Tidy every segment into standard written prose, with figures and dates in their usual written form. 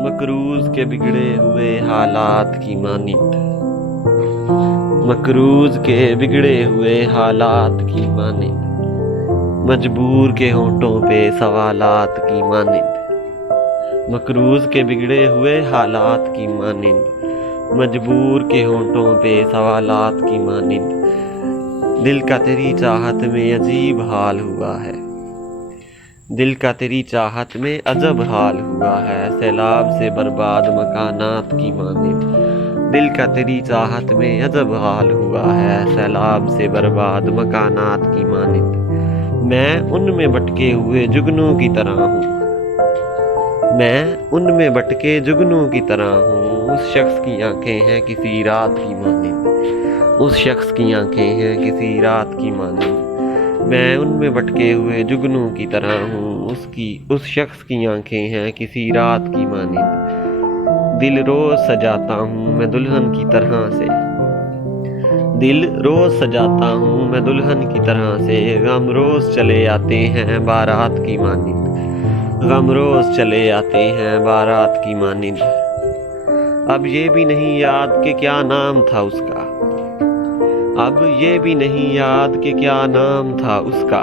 मकरूज के बिगड़े हुए हालात की मानिंद, मकरूज के बिगड़े हुए हालात की मानिंद, मजबूर के होंठों पे सवालात की मानिंद, मकरूज के बिगड़े हुए हालात की मानिंद, मजबूर के होंठों पे सवालात की मानिंद। दिल का तेरी चाहत में अजीब हाल हुआ है, दिल का तेरी चाहत में अजब हाल हुआ है, सैलाब से बर्बाद मकानात की मानिंद। दिल का तेरी चाहत में अजब हाल हुआ है, सैलाब से बर्बाद मकानात की मानिंद। मैं उनमें भटके हुए जुगनू की तरह हूँ, मैं उनमें भटके जुगनू की तरह हूँ। उस शख्स की आंखें हैं किसी रात की मानिंद, उस शख्स की आंखें हैं किसी रात की मानिंद। मैं उनमें भटके हुए जुगनू की तरह हूँ, उस शख्स की आंखें हैं किसी रात की मानिंद। दिल रोज सजाता हूँ मैं दुल्हन की तरह से, दिल रोज सजाता हूँ मैं दुल्हन की तरह से। गम रोज चले आते हैं बारात की मानिंद, गम रोज चले आते हैं बारात की मानिंद। अब ये भी नहीं याद कि क्या नाम था उसका, अब ये भी नहीं याद कि क्या नाम था उसका,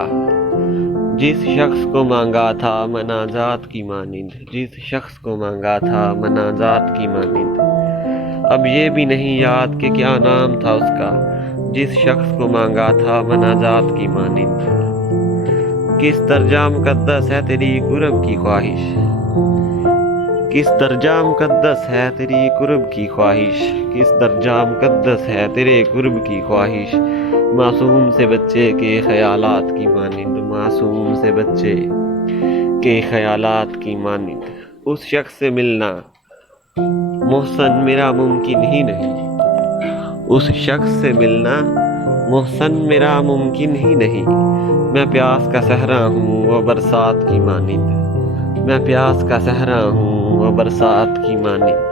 जिस शख्स को मांगा था मनाजात की मानिंद, जिस शख्स को मांगा था मनाजात की मानिंद। अब ये भी नहीं याद कि क्या नाम था उसका, जिस शख्स को मांगा था मनाजात की मानिंद। किस दर्जा मुकद्दस है तेरी कुर्ब की ख्वाहिश, किस दर्जा मुकद्दस है तेरी कुर्ब की ख्वाहिश, किस दर्जा मुकद्दस है तेरे कुर्ब की ख्वाहिश। मासूम से बच्चे के ख्यालात की मानिंद, मासूम से बच्चे के ख्यालात की मानिंद। उस शख्स से मिलना मोहसन मेरा मुमकिन ही नहीं, उस शख्स से मिलना मोहसन मेरा मुमकिन ही नहीं। मैं प्यास का सहरा हूँ वो बरसात की मानिंद, मैं प्यास का सहरा हूँ वो बरसात की मानिंद।